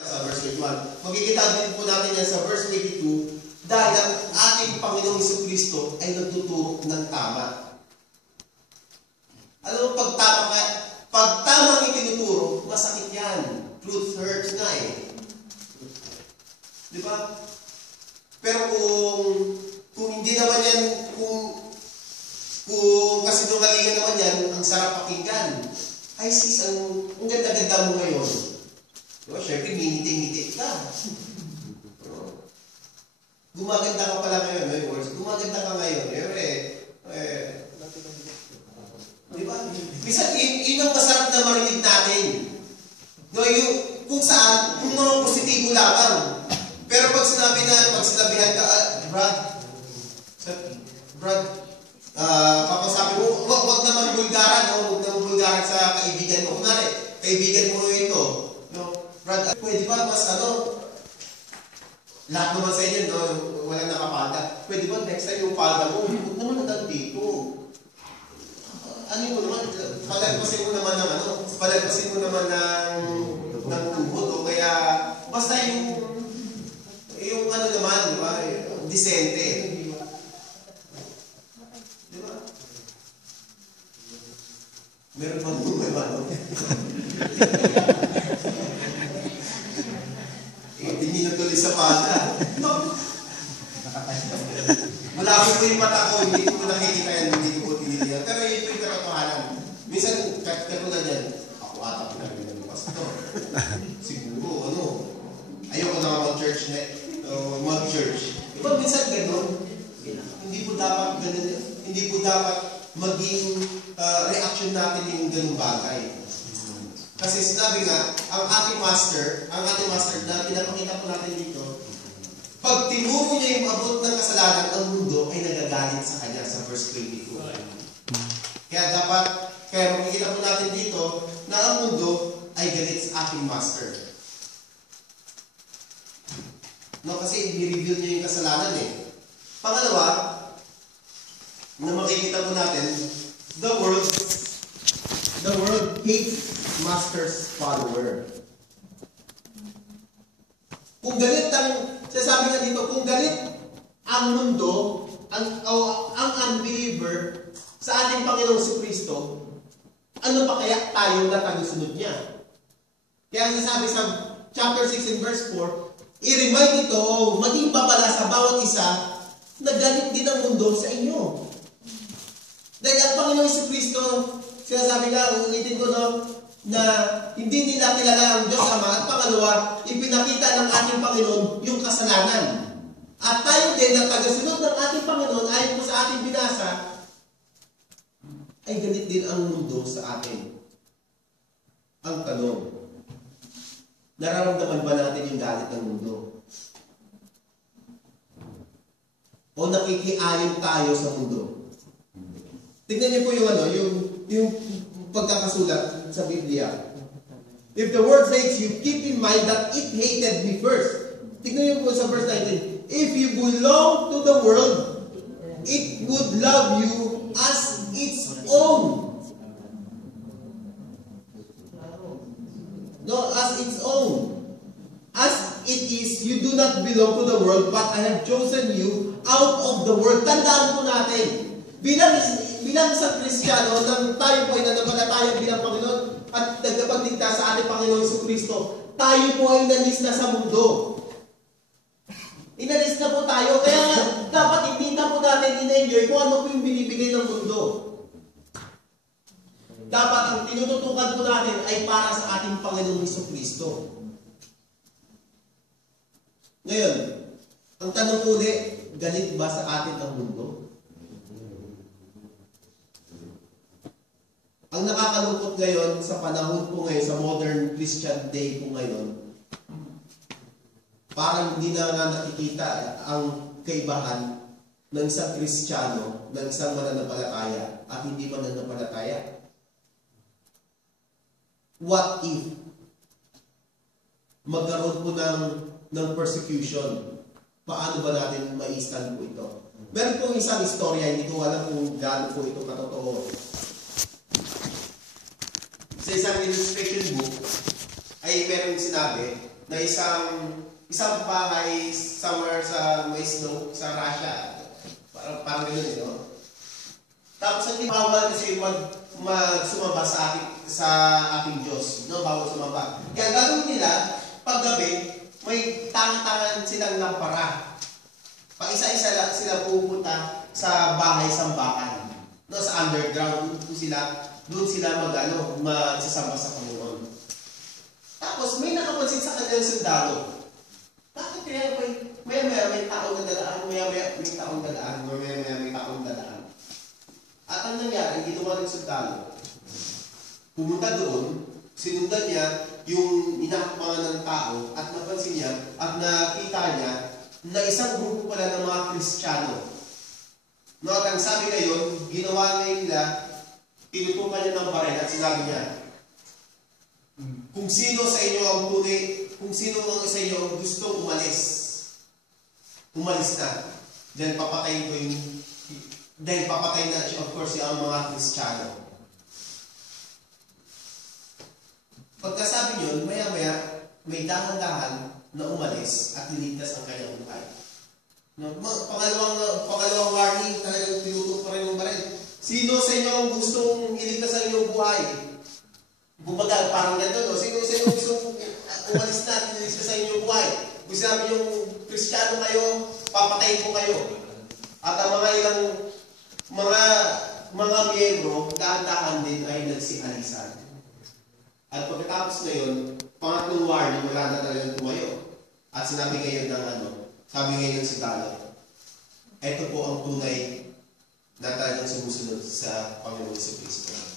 Sa verse 21. Makikita din po natin yan sa verse 22 dahil ang ating Panginoong Jesucristo ay nagtuturo ng tama. Alam mo, pag tama ang itinuturo, masakit yan. Truth hurts nga eh. Di ba? Pero kung hindi naman yan, kung kasinungalingan naman yan, ang sarap pakinggan. Ay sis, ang ganda-ganda mo ngayon. Diba? Siyempre, ngiti-ngiti ka. Gumaganda ka pala ngayon, may words. Gumaganda ka ngayon. Diba? Bisa, yun ang masarap na marinig natin. No, kung saan, yung mga positibo lamang. Pero pag sinabihan ka, Brad, papasabi mo, wag naman bulgaran, no? Wag naman bulgaran sa kaibigan mo. Kunwari, kaibigan mo ito. No? Brad, pwede ba mas lahat naman sa inyo, no? Walang nakapata. Pwede ba next time yung pada mo, huwag naman natin dito. Ano mo naman, palagpasin mo naman ng tuhod, o kaya, basta yung ano naman, di ba? Disente. Di ba? Meron pa nung may ano. Hindi natuloy sa pata. Malaki po yung mata ko, hindi ko nakikita yan, hindi ko po tinitiyan. Pero yun po yung katotohanan. Minsan, katulad yan, ako ata pinagbilang ng pastor. Siguro, ayoko na mag-church Diba minsan gano'n? Hindi po dapat gano'n, hindi po dapat maging reaction natin yung gano'ng bagay. Kasi sinabi nga, ang ating master na pinapakita po natin dito, pag tinuro niya yung abot ng kasalanan, ang mundo ay nagagalit sa kanya sa verse 22. Kaya makikita po natin dito na ang mundo ay galit sa ating master. No, kasi i-reveal niya yung kasalanan eh. Pangalawa, na makikita po natin, the world hates master's follower. Kung galit sasabi nga dito, kung galit ang mundo, ang unbeliever sa ating Panginoong Jesucristo, ano pa kaya tayo na tagusunod niya? Kaya ang sasabi sa chapter 6 and verse 4, i-remind ito, maging babala sa bawat isa na galit din ang mundo sa inyo. Dahil ang Panginoong Jesucristo, sinasabi nga, ulitin ko na hindi nila kilala ang Diyos Ama, at pangalawa, ipinakita ng ating Panginoon yung kasalanan. At tayo din na tagasunod ng ating Panginoon, ayon po sa ating binasa, ay galit din ang mundo sa atin. Ang tanong, nararamdaman ba natin yung galit ng mundo? O nakikiayon tayo sa mundo? Tignan niyo po yung pagkakasulat sa Biblia. If the world hates you, keep in mind that it hated me first. Tignan niyo po sa verse 19. If you belong to the world, it would love you as its own. No, as its own. As it is, you do not belong to the world, but I have chosen you out of the world. Tandaan po natin, bilang isang Kristiyano, nang tayo po ay nananampalataya bilang Panginoon at nagkapagligtas sa ating Panginoon Jesucristo, tayo po ay inalis na sa mundo. Inalis na po tayo, kaya dapat hindi na po natin in-enjoy kung ano po yung binibigay ng mundo. Dapat ang tinututukan po natin ay para sa ating Panginoong Jesucristo. Ngayon, ang tanong ulit, galit ba sa atin ang mundo? Ang nakakalungkot ngayon, sa panahon po ngayon, sa modern Christian day po ngayon, parang hindi na nga nakikita ang kaibahan ng isang Kristiyano, ng isang mananampalataya, at hindi mananampalataya. What if magkaroon po ng persecution? Paano ba natin ma-stand po ito? Meron pong isang istorya, hindi ko alam kung gaano po ito katotoo. Sa isang illustration book, ay meron sinabi na isang bahay somewhere sa may snow, sa Russia. Parang gano'n, no? Tapos ang bawal kasi magsumamba sa ating Diyos. No? Bawal sumamba. Kaya gagawin nila, paggabi, may tangan-tangan silang lampara. Isa-isa sila pupunta sa bahay sambakan. No? Sa underground, doon sila magsasamba sa Panginoon. Tapos may nakapansin sa kanilang sundalo. Bakit kaya may taong nadalaan, may taong dadaan. At ang nangyari, ginawa ng sundalo. Pumunta doon, sinundan niya yung inaakbangan ng tao at napansin niya at nakita niya na isang grupo pala ng mga Kristiyano. No, at ang sabi ngayon, ginawa ngayon nila, tinutukan niya ng baril at sinabi niya, kung sino sa inyo ang tunay, kung sino sa inyo ang gustong umalis na. Dahil papatayin na siya, of course, yung mga Kristiyano. Pagkasabi niyon, maya-maya, may dahan-dahan na umalis at niligtas ang kanyang buhay. No? Pangalawang warning, talagang tinutok pa rin ng baril. Sino sa inyo ang gustong iligtas ang inyong buhay? Bumagal, parang ganito, no? Sino sa inyo gustong umalis na at niligtas ang inyong buhay? Kung sinabi yung Kristiyano kayo, papatayin ko kayo. At ang mga miyembro, dahan-dahan din ay nagsialisan. At pagkatapos ngayon, pangatlong warning, wala na talagang tumayo. At sabi ngayon ng sundalo, ito po ang tunay na talagang sumusunod sa Panginoong Kristo.